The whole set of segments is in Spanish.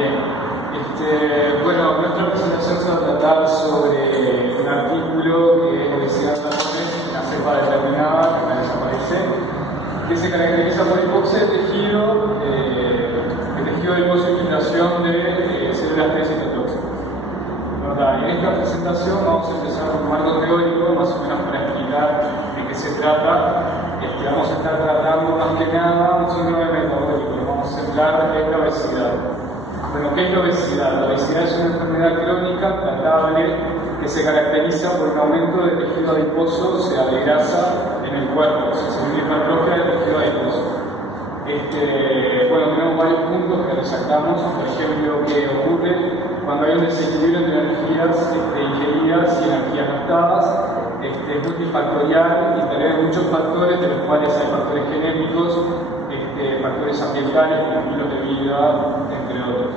Bien. Bueno, nuestra presentación se va a tratar sobre un artículo que es obesidad tapones, una cepa determinada que acá desaparece, que se caracteriza por hipoxia de tejido adiposo y infiltración de células T citotóxicas. En esta presentación vamos a empezar con un marco teórico, más o menos para explicar de qué se trata. Vamos a estar tratando más que nada un síndrome metabólico, vamos a hablar de la obesidad. Bueno, ¿qué es la obesidad? La obesidad es una enfermedad crónica tratable que se caracteriza por un aumento del tejido adiposo, o sea, de grasa en el cuerpo, se llama hipertrofia del tejido adiposo. Bueno, tenemos varios puntos que resaltamos, por ejemplo, que ocurre cuando hay un desequilibrio entre energías ingeridas y energías gastadas, multifactorial, intervienen muchos factores, de los cuales hay factores genéticos, factores ambientales, estilos de vida, entre otros.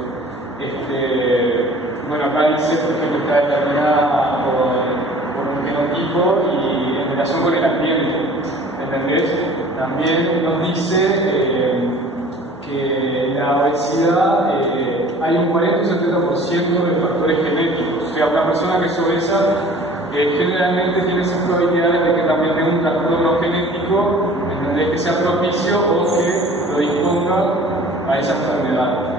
Bueno, acá dice, por ejemplo, está determinada por un genotipo y en relación con el ambiente, ¿entendés? También nos dice que la obesidad hay un 40 o 70% de factores genéticos, o sea, una persona que es obesa generalmente tiene esas probabilidades de que también tenga un trastorno genético, ¿entendés? Que sea propicio o que lo disponga a esa enfermedad.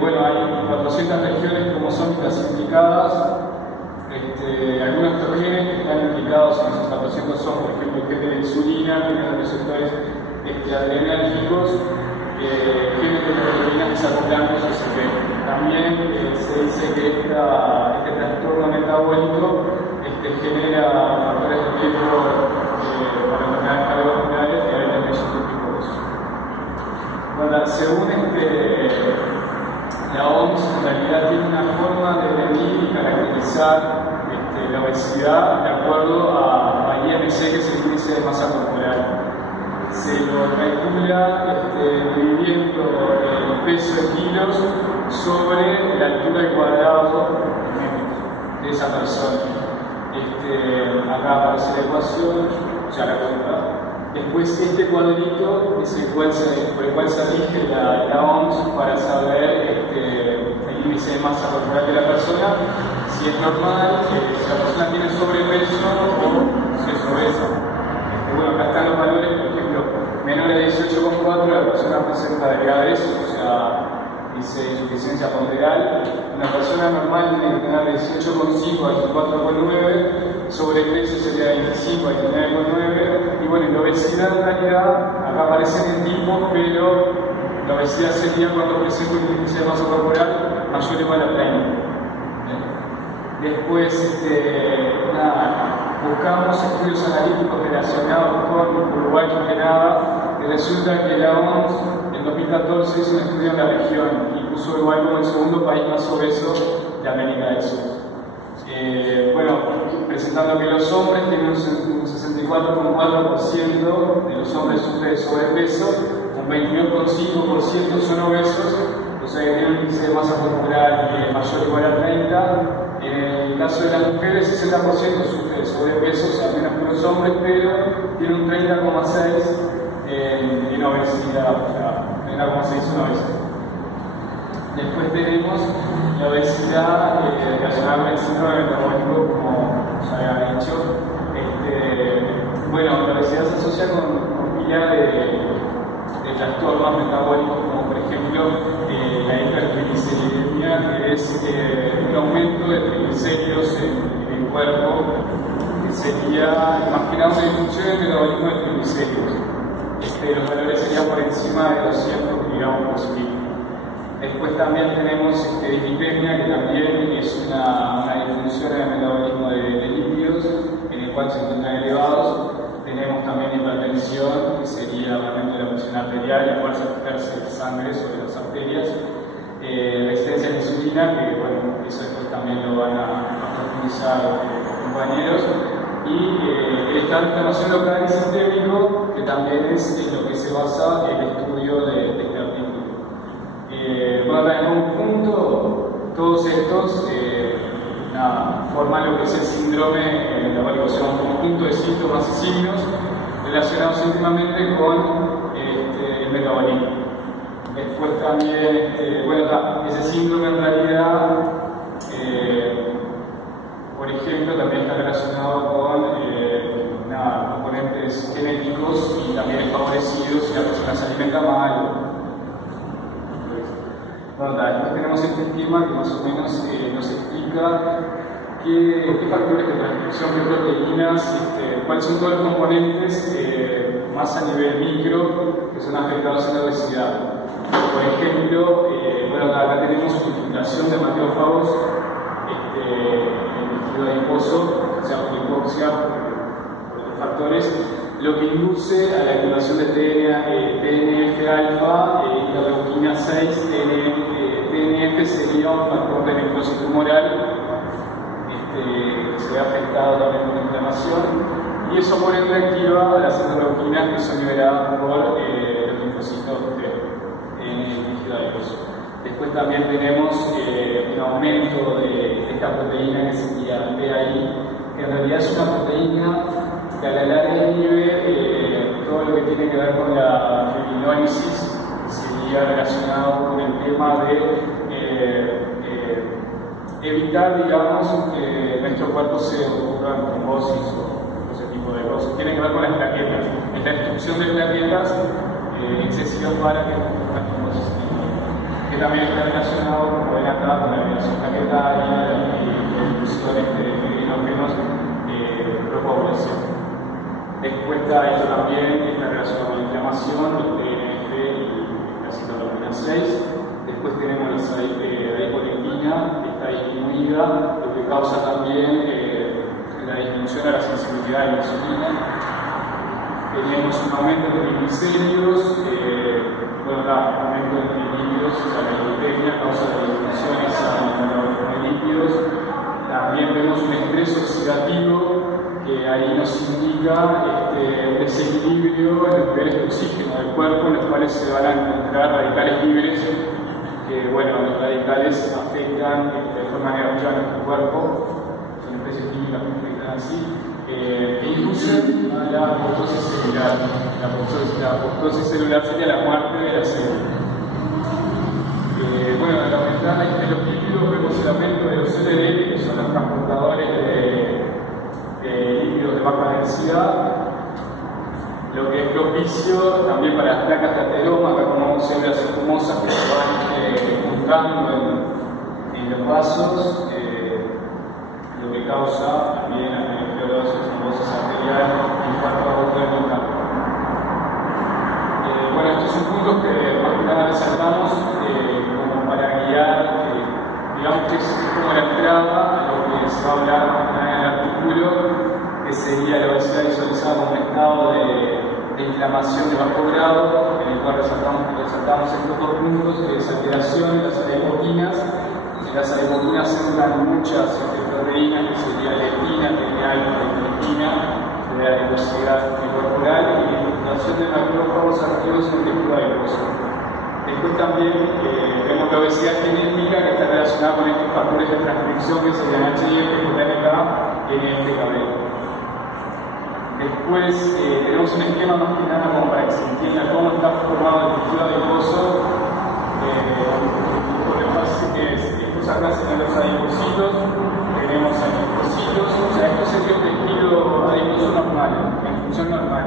Bueno, hay 400 regiones como son clasificadas. Algunos genes que están implicados en esos 400 son, por ejemplo, el gen de la insulina, genes de receptores adrenérgicos, genes de proteínas desacoplables o CP. También se dice que este trastorno metabólico genera factores de riesgo para enfermedades cardiovasculares y hay también científicos. Bueno, según la OMS, en realidad tiene una forma de medir y caracterizar la obesidad de acuerdo a IMC, que es el índice de masa corporal. Se lo calcula dividiendo el peso en kilos sobre la altura al cuadrado de esa persona. Acá aparece la ecuación, ya la cuenta. Después este cuadrito es por el cual se rige la OMS para saber el índice de masa corporal de la persona, si es normal, si la persona tiene sobrepeso o si es obesa. Bueno, acá están los valores, por ejemplo, menores de 18,4 la persona presenta delgadez, o sea, dice insuficiencia ponderal. Una persona normal tiene que tener de 18,5 a 24,9, sobrepeso sería de 25 a 29,9, y bueno, la obesidad en realidad, acá aparece en el tipo, pero la obesidad sería cuando presenta un índice de masa corporal mayor o igual a 30. Después, buscamos estudios analíticos relacionados con Uruguay y nada, y resulta que la OMS en 2014 hizo un estudio en la región y puso Uruguay como el segundo país más obeso de América del Sur. Bueno, presentando que los hombres tienen un 64,4% de los hombres sufren de sobrepeso, un 22,5% son obesos, o sea que tienen un índice de masa corporal mayor o igual a 30. En el caso de las mujeres, 60% sufre de sobrepeso, o sea, menos que los hombres, pero tiene un 30,6% en obesidad, o sea, 30,6% en obesidad. Después tenemos la obesidad relacionada con el síndrome metabólico, como ya había dicho. Bueno, la obesidad se asocia con pila de trastornos metabólicos, como por ejemplo la hipertrigliceridemia, que es un aumento de triglicéridos en el cuerpo, que sería, imaginamos, una disminución del metabolismo de triglicéridos. Los valores serían por encima de 200 miligramos por litro. Después también tenemos dislipemia, que también es una disfunción en el metabolismo de lípidos, en el cual se encuentran elevados. Tenemos también hipertensión, que sería realmente la presión arterial, la cual se ejerce sangre sobre las arterias. Resistencia a la insulina, que bueno, eso después también lo van a profundizar los compañeros. Y el estado de inflamación local y sistémico, que también es en lo que se basa el estudio de este artículo. Bueno, en conjunto, todos estos forman lo que es el síndrome metabólico, o sea, un conjunto de síntomas y signos relacionados íntimamente con el metabolismo. Después también, ese síndrome en realidad, por ejemplo, también está relacionado con componentes genéticos y también es favorecido si la persona se alimenta mal. Después tenemos este esquema que más o menos nos explica qué factores de transcripción, qué proteínas, cuáles son todos los componentes más a nivel micro que son afectados en la obesidad. Por ejemplo, acá tenemos una infiltración de macrófagos en el tejido adiposo, o sea por hipoxia, por otros factores, lo que induce a la activación de TNF-alfa y la leuquina 6. TNF sería un factor de necrosis tumoral que se ve afectado también por la inflamación, y eso por ende activa las interleuquinas que son liberadas por los linfocitos en el tejido adiposo. Después también tenemos un aumento de esta proteína que sería PAI, que en realidad es una proteína que a la larga inhibe todo lo que tiene que ver con la fibrinólisis, que sería relacionado con el tema de evitar, digamos, que nuestro cuerpo se ocurra en trombosis o ese tipo de cosas. Tiene que ver con las plaquetas. Es la destrucción de plaquetas excesiva para que ocurra trombosis, que también está relacionado, como ven acá, con la liberación plaquetaria y la inducción de fibrinógenos propoblación. Después esto también está relacionado con la inflamación, los TNF y la interleuquina 6. Después tenemos la adipolectina, que está disminuida, lo que causa también la disminución de la sensibilidad a la insulina. Tenemos un aumento de triglicéridos, aumento de triglicéridos, o sea, la glucemia causa disminuciones a los lípidos. También vemos un estrés oxidativo, que ahí nos indica un desequilibrio en los niveles de oxígeno del cuerpo, en los cuales se van a encontrar radicales libres, que los radicales afectan de forma negativa a nuestro cuerpo, son especies químicas que afectan así, e inducen a la apoptosis celular. La apoptosis celular sería la muerte de la célula. Al aumentar los lípidos vemos el aumento de los LDL, que son los transportadores de lípidos de baja densidad, lo que es propicio también para las placas de ateroma. Acá como células escumosas que se van juntando en los vasos, lo que causa también aterosclerosis, trombosis arterial, infarto agudo miocardio. Estos son puntos que más que nada resaltamos como para guiar, digamos que es como la entrada a lo que se va a hablar más que nada en el artículo, que sería la obesidad visualizada como un estado de inflamación de bajo grado, en el cual resaltamos estos dos puntos, que es alteración de las adipoquinas. En las adipoquinas entran muchas proteínas, que sería leptina, TNA-alfa, leptina, de la adiposidad corporal, y la infiltración de macrófagos activos en el tejido adiposo. Después también vemos la obesidad genética, que está relacionada con estos factores de transcripción que serían HIF, QRK, NF-κB. Después tenemos un esquema más que nada como para que se entienda cómo está formado el tejido adiposo. Lo que pasa es que estos acá serían los adipocitos, tenemos adipocitos, o sea, esto sería un tejido adiposo normal, en función normal.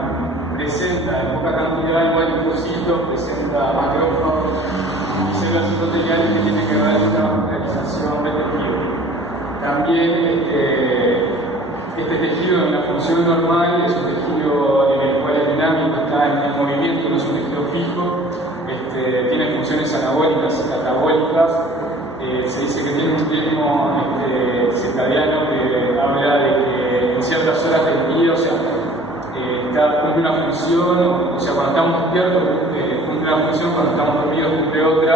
Presenta en poca cantidad igual linfocitos, presenta macrófagos y células endoteliales que tienen que ver con la vascularización del tejido. También este tejido en la función normal es un tejido en el cual es dinámico, está en movimiento, no es un tejido fijo, tiene funciones anabólicas y catabólicas. Se dice que tiene un ritmo circadiano que habla de que en ciertas horas del día, o sea, cumple una función, o sea, cuando estamos despiertos cumple una función, cuando estamos dormidos cumple otra,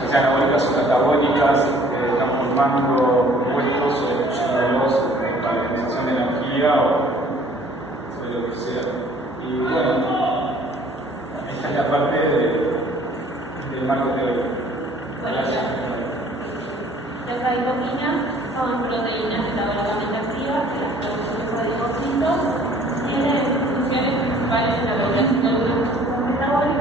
ya sean anabólicas o catabólicas, están formando compuestos o destruyendo la voz para la organización de energía o lo que sea. Y esta es la parte del marco teórico. Las adipoquinas son proteínas metabólicamente activas que las producen los adipocitos. Tienen funciones principales en la regulación de algunos procesos metabólicos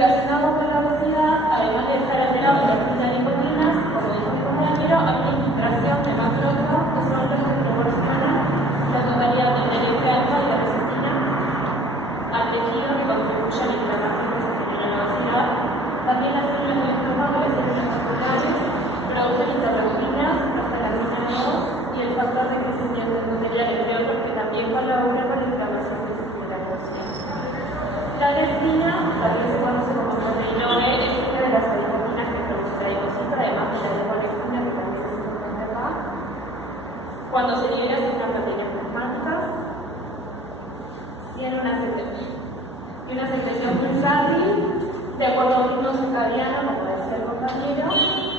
relacionado con la obesidad, además de estar alterado en la cantidad de nicotinas, como dijo mi compañero, hay una infiltración de macrófagos que son los que proporcionan la totalidad de herencia alfa y la leucemia al tejido que contribuye a la inflamación que se genera en la obesidad. También las células del estómago, las células vasculares, producen interleucinas, prostalamina 2 y el factor de crecimiento endotelial, entre otros, que también colabora con la inflamación que se genera en la obesidad. La leptina, también se conoce como proteína B, es una de las adipocinas que produce la adipocita, además de la adipolexina, que también es importante acá. Cuando se libera son unas proteínas plasmáticas, tiene una secreción pulsátil, de acuerdo a un ritmo circadiano, como decía el compañero,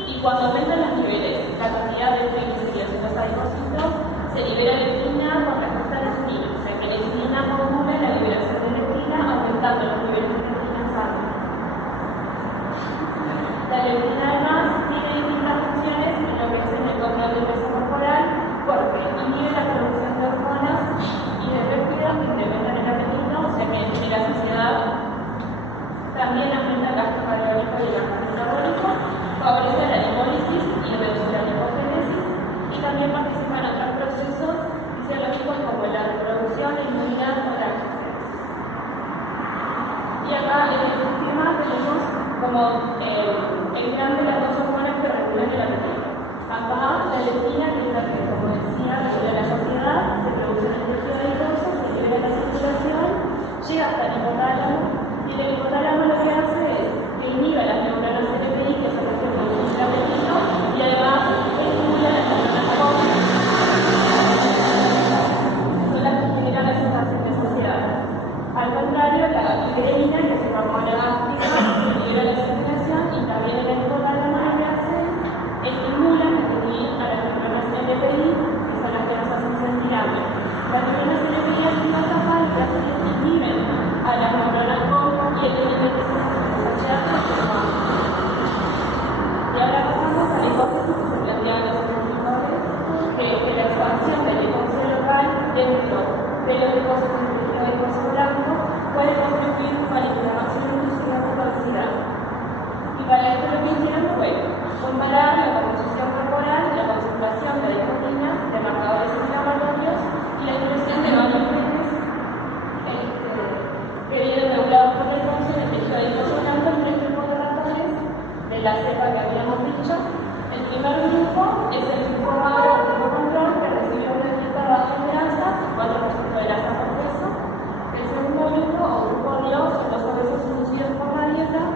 y cuando aumentan los niveles, la cantidad de triglicéridos en los adipocitos, se libera leptina con respuesta a la insulina. O sea que la insulina modula la liberación de leptina, aumentando los niveles de leptina en sangre. La leptina además tiene distintas funciones en lo que es en el control del peso corporal, porque inhibe la producción de hormonas y de péptidos que incrementan el apetito, o sea que genera saciedad. También aumenta el gasto calórico y el gasto metabólico, favorece la lipólisis y reduce la lipogénesis, y también participa en otros procesos fisiológicos como la reproducción, la inmunidad o la angiogenesis. Y acá en el último tenemos como el gran de las dos hormonas que regulan el apetito. Acá la leptina, que es la que, como decía, regula la saciedad, se produce en el tejido adiposo, se libera la circulación, llega hasta el hipotálamo, y el hipotálamo lo que hace es que inhibe las neuronas CRPI, que son las que producen el apetito, y además estimula las neuronas COX, que son las que generan la sensación de saciedad. Al contrario, la grelina, que es una hormona gástrica, que libera la circulación, y también el hipotálamo lo que hace es estimula a las neuronas CRPI, que son las que nos hacen sentir hambre. Las neuronas CRPI al mismo tiempo lo que hacen es inhiben a las neuronas COX y el nivel de sensación de saciedad transformado. Y ahora pasamos a la hipótesis que se planteaban los investigadores, que la expansión del linfocito local dentro de los linfocitos del tejido adiposo blanco puede contribuir a la inflamación inducida por la obesidad. Y para esto lo que hicieron fue comparar la composición corporal y la concentración de adiposinas, de marcadores inflamatorios y la expresión de varios genes que vienen regulados por el cáncer del tejido adiposo blanco en tres grupos de ratones de la cepa que habíamos dicho. El primer grupo es el grupo magro o grupo control, que recibió una dieta baja en grasa, 4% de grasa por peso. El segundo grupo o grupo DIO son los obesos inducidos por la dieta,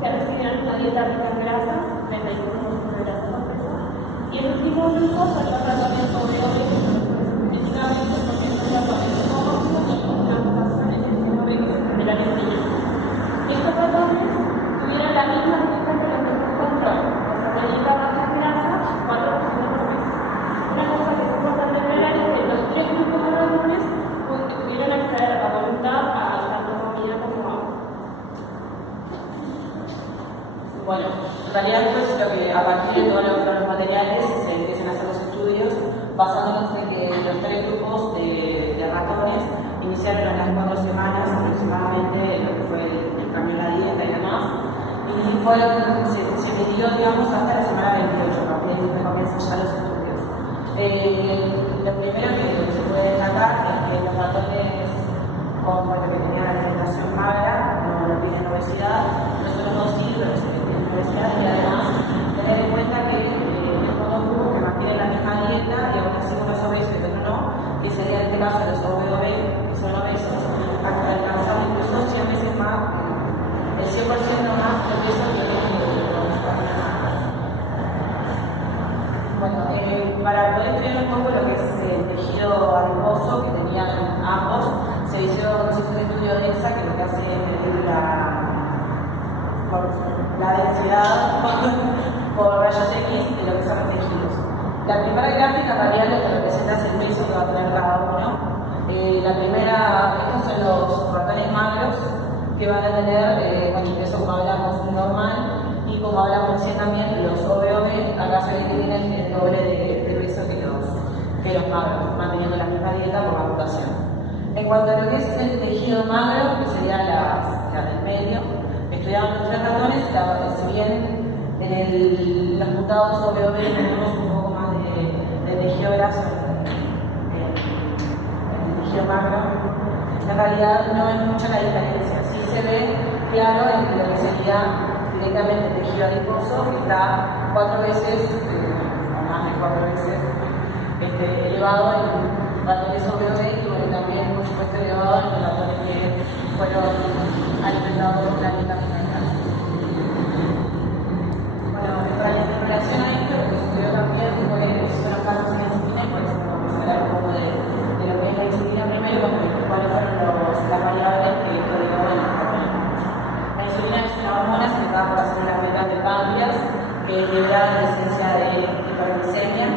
que recibieron una dieta rica en grasa, 35% de grasa por peso. Y el último grupo son los ratones obesos genéticamente, porque son ratones homógenos y con una mutación en el genoma que se genera en el niño. Estos ratones tuvieron la misma dieta que los grupos control, o sea, una dieta baja en grasa, 4% por peso. Una cosa que es importante aclarar es que los tres grupos de ratones pudieron acceder a voluntad a tanto comida como agua. Bueno, en realidad pues lo que a partir de todos los materiales se empiezan a hacer los estudios basándonos en que los tres grupos de ratones iniciaron a las 4 semanas aproximadamente lo que fue el cambio en la dieta y demás, y se midió, digamos, hasta la semana 28, a partir de donde comienzan ya los estudios. Lo primero que se puede destacar es que los ratones con que tenían alimentación magra no tienen obesidad, no solo dóciles, pero sí que tienen obesidad, y además tener en cuenta que estos dos grupos que mantienen la misma dieta y aún así uno es obeso y otro no, que sería en este caso los OBOB, que son obesos, alcanzar incluso 100 veces más, el 100% más de peso que bueno, para poder estudiar un poco lo que es el tejido adiposo que tenían ambos, se hizo un estudio de EXA que lo que hace es medir la densidad por rayos X de lo que son los tejidos. La primera gráfica variable lo que representa es el peso que va a tener cada uno. Estos son los ratones magros que van a tener bueno, el peso, como hablamos, normal, y como hablamos recién también, los OBOB acá se tienen el doble de peso que los magros, manteniendo la misma dieta por la mutación. En cuanto a lo que es el tejido magro, que serían las del medio, empleaban los 3 ratones, si bien en los mutados OBOB tenemos un poco más de tejido graso, el tejido magro, en realidad no es mucha la diferencia. Sí se ve claro en lo que sería directamente el tejido adiposo, que está 4 veces, o más de 4 veces, elevado en ratones OBOB y bueno, también por supuesto elevado en los ratones que fueron alimentados con la dieta vegetal. Bueno, en relación a esto, lo que se estudió también fueron casos de insulina, y por eso vamos a hablar un poco de lo que es la insulina primero, cuáles fueron las variables que correlaban en los ratones. La insulina es una hormona secretada por las células betas del páncreas que libera la presencia de hiperglicemia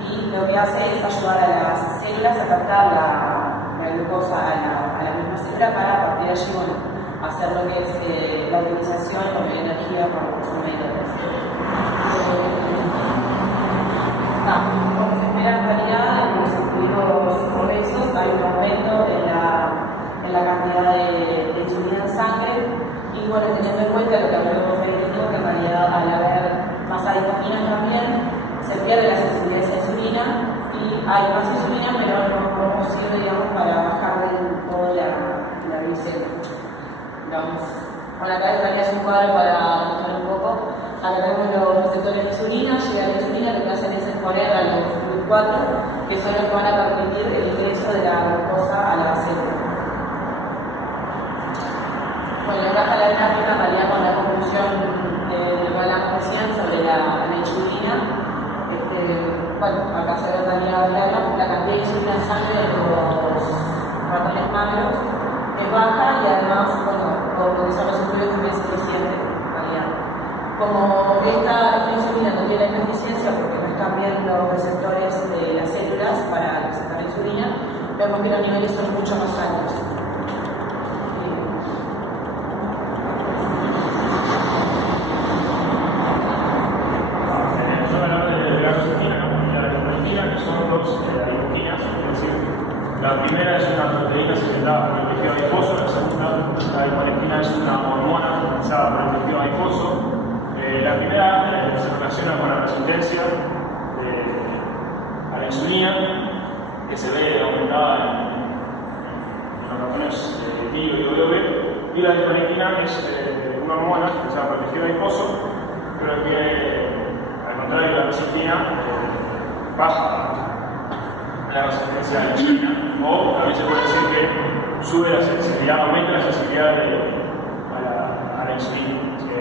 y lo que hace es ayudar a las células a captar la glucosa a la misma célula para a partir de allí, bueno, hacer lo que es la utilización de energía por medio de eso. Como se espera en realidad, en los individuos obesos hay un aumento en la cantidad de insulina en sangre y bueno, teniendo en cuenta lo que hablamos de que en realidad al haber más adipaminas también se pierde la sensibilidad a esa insulina y hay más insulina pero no sirve, digamos, para bajar del todo la glicemia. Digamos, con la cabeza es un cuadro para mostrar un poco. A través de los receptores de insulina, llega la insulina, lo que hacen es exponer a los GLUT4, que son los que van a permitir el ingreso de la glucosa a la célula. Bueno, acá está la gráfica en realidad con la conclusión de lo que hablamos recién sobre la insulina. Bueno, acá se ve en realidad la cantidad de insulina en sangre de los ratones magros es baja y además, bueno, por lo que son los estudios también es suficiente en realidad. Como esta insulina no tiene la ineficiencia porque no están bien los receptores de las células para presentar la insulina, vemos que los niveles son mucho más altos. La primera es una proteína secretada por el tejido adiposo, la segunda, la adiponectina, es una hormona sintetizada por el tejido adiposo. La primera se relaciona con la resistencia a la insulina, que se ve aumentada en los ratones bio y OBOB, y la adiponectina es una hormona sintetizada por el tejido adiposo, pero que, al contrario de la resistencia, baja la resistencia a la insulina, o también se puede decir que sube la sensibilidad, aumenta la sensibilidad a la insulina, que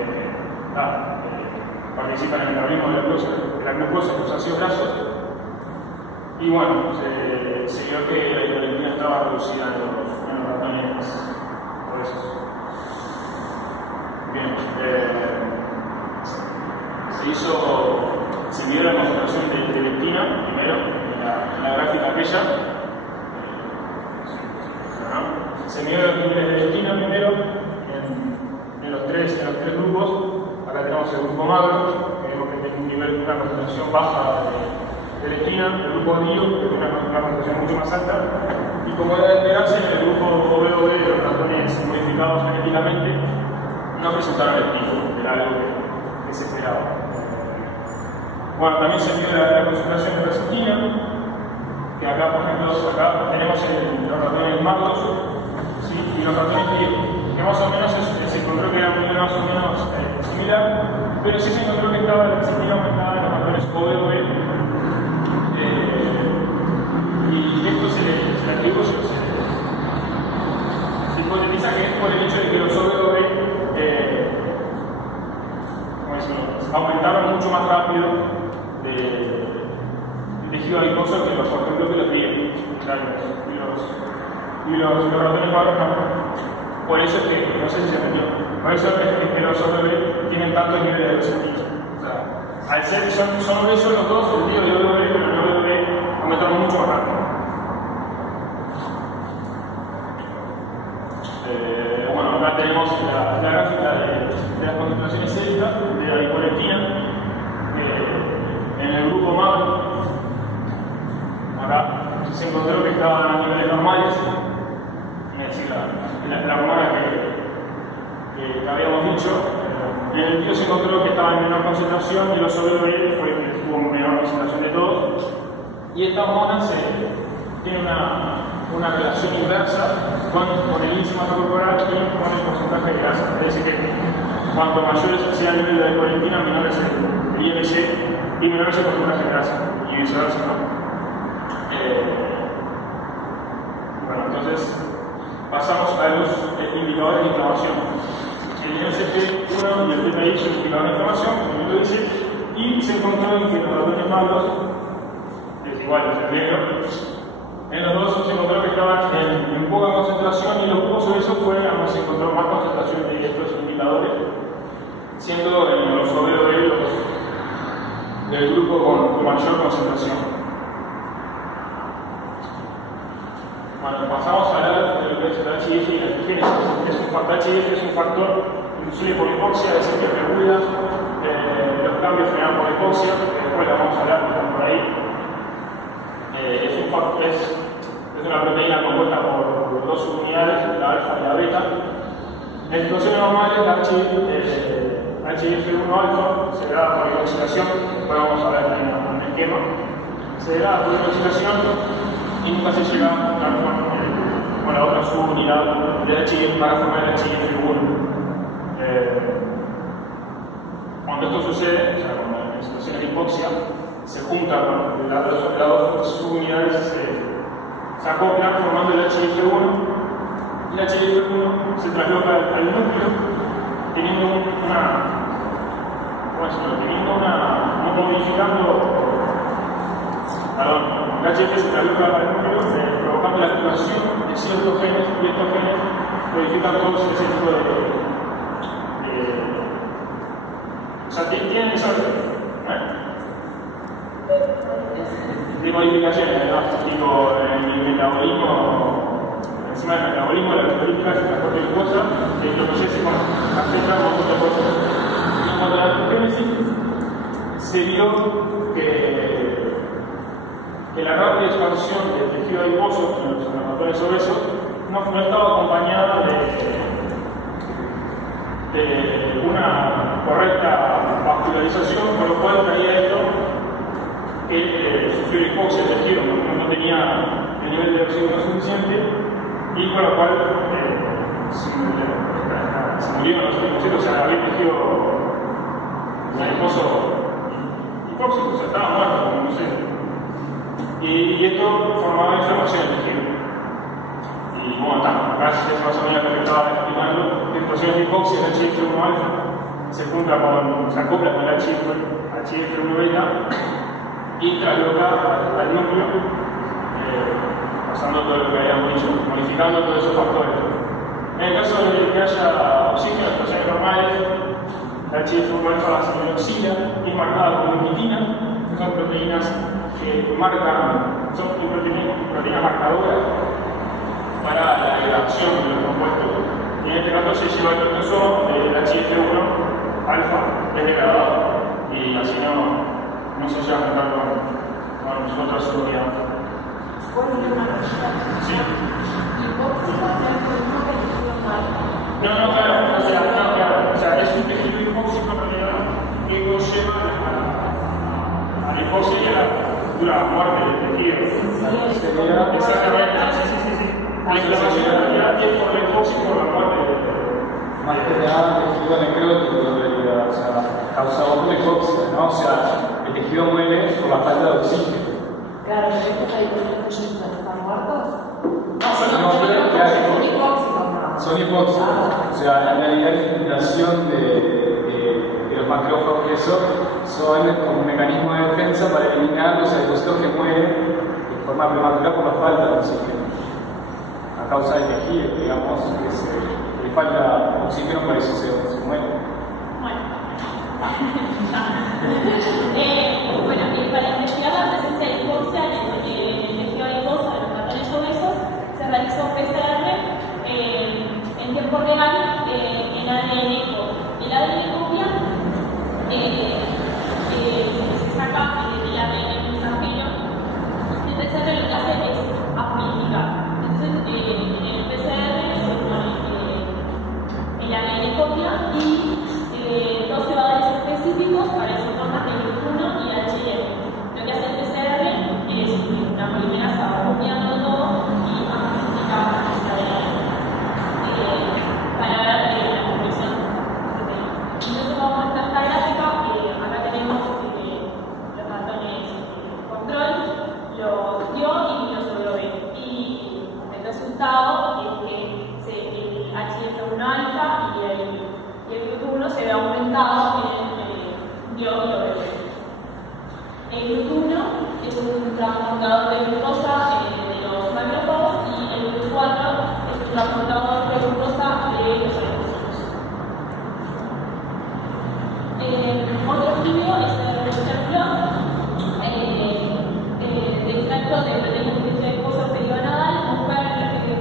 participa en el metabolismo de la glucosa y los ácidos grasos. Y bueno, se vio que la hiperglicemia estaba reducida en los ratones obesos. Bien, se midió la concentración de leptina primero, la gráfica aquella. Se midió los niveles de leptina primero en los tres grupos. Acá tenemos el grupo magro, que vemos que tiene una concentración baja de leptina, el grupo bio, que tiene una concentración mucho más alta, y como era de esperarse, en el grupo OBOB de los ratones modificados genéticamente no presentaron el pico, era algo que se esperaba. Bueno, también se midió la concentración de resistina, que acá, por ejemplo, acá tenemos los ratones magros, ¿sí? Y los ratones bio, que más o menos se encontró que era un nivel más o menos similar, pero sí se encontró que estaba la resistina aumentada en los ratones OBOB, y esto se hipotetiza que es por el hecho de que los OBOB aumentaron mucho más rápido de tejido adiposo que por ejemplo que los bio, y los ratones magros no. Por eso es que, no sé si se entendió, por eso es que los OBOB tienen tantos niveles de resistimiento. O sea, al ser son obesos los dos, el bio y el OBOB, pero el OBOB aumentaron mucho más rápido. Bueno, acá tenemos la gráfica de las concentraciones séricas de la adiponectina en el grupo magro. Acá se encontró que estaban a niveles normales, es decir, la hormona que habíamos dicho. dicho. En el vídeo se encontró que estaba en menor concentración y los OBE fue el que tuvo menor concentración de todos. Y esta hormona tiene una relación inversa con el índice de masa corporal y con el porcentaje de grasa. Es decir, que cuanto mayor sea el nivel de colentina, menor es el IMC y menor es el porcentaje de grasa. Y viceversa, ¿no? Bueno, entonces pasamos a los indicadores de inflamación. El IMCP1 y el TPI son indicadores de inflamación, como lo dice, y se encontró en que los ratones malos, es igual al negro, en los dos se encontró que estaban en poca concentración y los grupos obesos fue donde se encontró más concentración de estos indicadores, siendo en los obesos del grupo con mayor concentración. Bueno, pasamos a hablar de lo que es el HIF y la epigénesis. HIF es un factor que influye por hipoxia, es el que regula los cambios generados por hipoxia, que después la vamos a hablar por ahí. Es una proteína compuesta por dos subunidades, la alfa y la beta. En situaciones normales, la HIF1 alfa se da por hidroxilación, después vamos a hablar en el esquema. Se da por hidroxilación y nunca se llega con la otra subunidad de HIF para formar el HIF1. Cuando esto sucede, o sea, cuando en situaciones de hipoxia, se juntan con las dos subunidades, se acoplan formando el HIF1 y el HIF1 se trasloca al núcleo teniendo el HIF se trasloca al núcleo provocando la activación de ciertos genes y estos genes modifican todos ese tipo o sea, tienen esa de modificaciones, ¿no? Tipo el metabolismo, encima del metabolismo, la metabólica, el transporte de glucosa, el glucogénico afecta a un montón de cosas. Y cuando la glucogénesis se vio que la rápida expansión del tejido adiposo en los ratones obesos no estaba acompañada de una correcta vascularización, con lo cual traía esto que sufrió hipoxia del tejido, porque no tenía el nivel de oxígeno suficiente y con lo cual se murieron los linfocitos, o sea, había tejido adiposo hipóxico, o sea, estaba muerto, como no sé. Y esto formaba inflamación del tejido. Y bueno, acá es más o menos lo que estaba explicando. En situaciones de hipoxia, el HIF1 alfa se acopla con el HIF1 beta y trasloca al núcleo, pasando todo lo que habíamos dicho, modificando todos esos factores. En el caso de que haya oxígeno en situaciones normales, la HIF1 alfa se monoxida y es marcada con nicotina, que son proteínas que marcan, son proteínas marcadoras para la reacción de los compuestos. Y en este caso se lleva el proceso del HIF1 alfa es degradado y así no se lleva a juntar con otras subunidades. Sí. No, claro. O sea, es un tejido hipóxico en realidad que conlleva a la hipoxia y a la muerte del tejido. Exactamente. Sí. La inflamación en realidad es por la hipoxia y por la muerte. Más que nada, el tejido necrótico en realidad, o sea, causado por la hipoxia, ¿no? O sea, el tejido muere por la falta de oxígeno. Claro, pero estos adiposos están muertos. Son hipóxicos. O sea, en realidad la infiltración de los macrófagos y eso son como un mecanismo de defensa para eliminar los adipocitos que mueren de forma prematura por la falta de oxígeno. A causa del tejido, digamos, que le falta oxígeno, por eso se muere. Bueno, para investigar la presencia de hipoxia en el tejido adiposo de los ratones obesos, se realizó un PCR en tiempo real en ADN ECO. El ADN copia se saca el ADN mensajero. El PCR lo que hace es amplificar. Entonces, en el PCR se pone el ADN copia y Otro estudio es el ejemplo de extracto de proteínas de glucosa perigonadal, buscar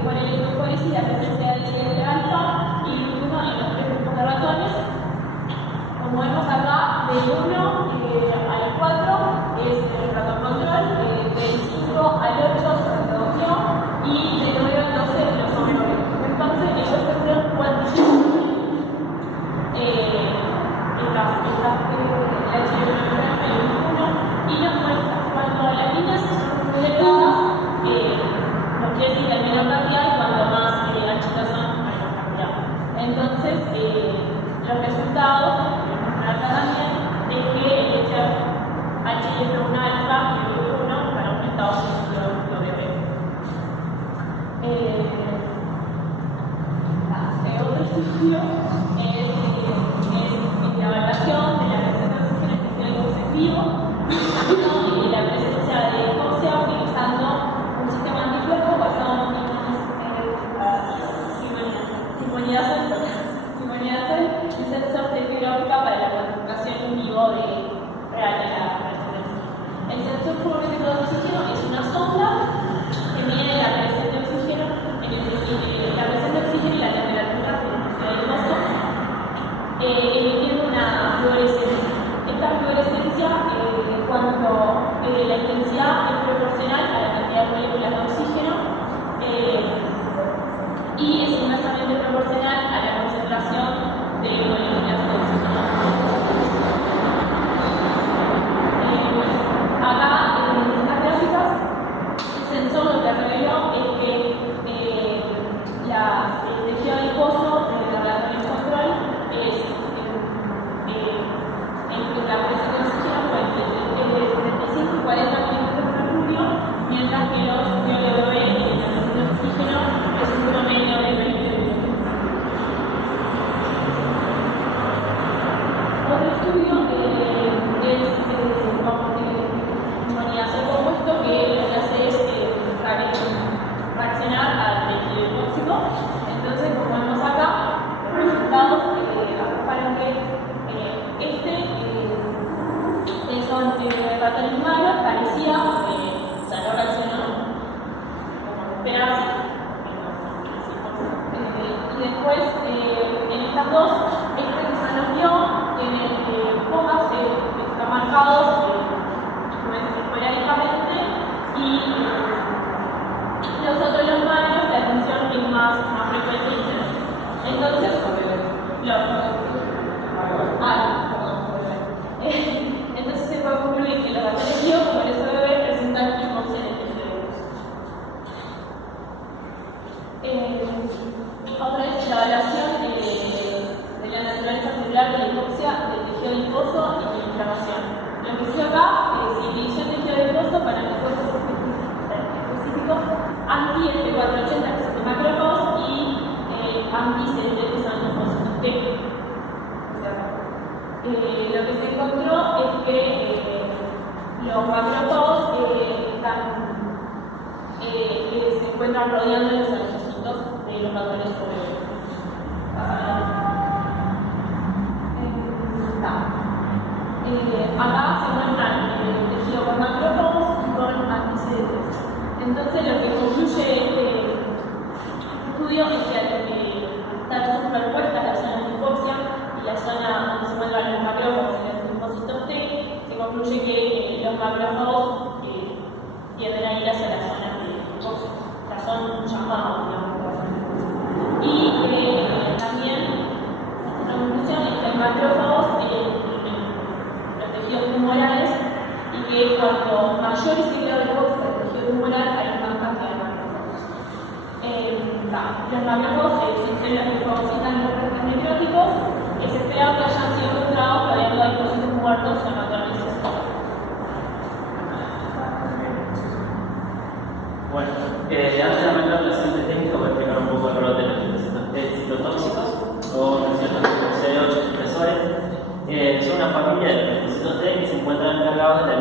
por electroforesis la presencia de HDL alfa y glucosa en los 3 grupos de ratones. Como vemos acá, del 1 al 4 es el ratón control, del 5 al 8 se reprodució y del 9 al 12 los hombres. Entonces, ellos tendrán 4 y nos muestra cuando las líneas son muy delgadas, no quiere decir que al menor cantidad y cuando más anchitas son, mayor cantidad. Entonces, los resultados que nos muestran también es que el hecho HF1 alfa y V1 para aumentado su WP. Otro estudio es la evaluación de la presencia de oxígeno en tejido en vivo, la presencia de hipoxia utilizando un sistema antiflujo basado en simonidazol y sensor de fibra óptica para la cuantificación en vivo real de la presión de oxígeno. El sensor fluorescente de oxígeno es una sonda que mide la presión de oxígeno y la temperatura del oso, emitiendo una fluorescencia. Esta fluorescencia, cuando la intensidad es proporcional a la cantidad de moléculas de oxígeno y es inversamente proporcional a la concentración de moléculas de oxígeno. Acá, en estas gráficas, el sensor lo que reveló es que el tejido adiposo de la relación en control es la presión de oxígeno fue entre 35 y 40 milímetros por mercurio, mientras que los BBB en la presión de oxígeno es un promedio de 20 milímetros. Otro estudio es simonidazol compuesto que lo que hace es reaccionar al tejido tóxico. Entonces, como vemos acá, los resultados arrojaron que son ratones malos, parecía, o sea, no reaccionó como esperarse. Y después, en estas dos, este que se amplió, tienen pocas, están marcados esporádicamente, y los otros, los malos, la atención es más frecuente y intensa. Entonces, entonces se puede concluir que los ratones vivos, como el SBB, presentan hipoxia en el tejido adiposo. Otra vez la evaluación de la naturaleza celular de la hipoxia del tejido adiposo y de la inflamación. Lo que hizo acá es inhibición del tejido adiposo para anticuerpos específicos anti-F480 que son de macrófagos y anti-CD que son linfocitos T. Lo que se encontró es que los macrófagos se encuentran rodeando los angiocitos de los ratones OBB. Acá se muestran el tejido con macrófagos y con anti-CD3. Entonces, lo que concluye este estudio es que al estar superpuestas las zonas de hipoxia y la zona donde se encuentran los macrófagos y los linfocitos T, se concluye que los macrófagos tienden a ir hacia las zonas de hipoxia, la son llamados, digamos, y también la conclusión es que hay macrófagos en los tejidos tumorales y que cuanto mayor es el grado de hipoxia del tejido tumoral, hay más cantidad de macrófagos. Los macrófagos son células que fagocitan los restos necróticos. Es esperado que hayan sido encontrados rodeando depósitos muertos en naturaleza. Bueno, antes de arrancar la siguiente técnica voy a explicar un poco el rol de los citotóxicos o mencionar los CD8 expresores. Son una familia de linfocitos T que se encuentran encargados de la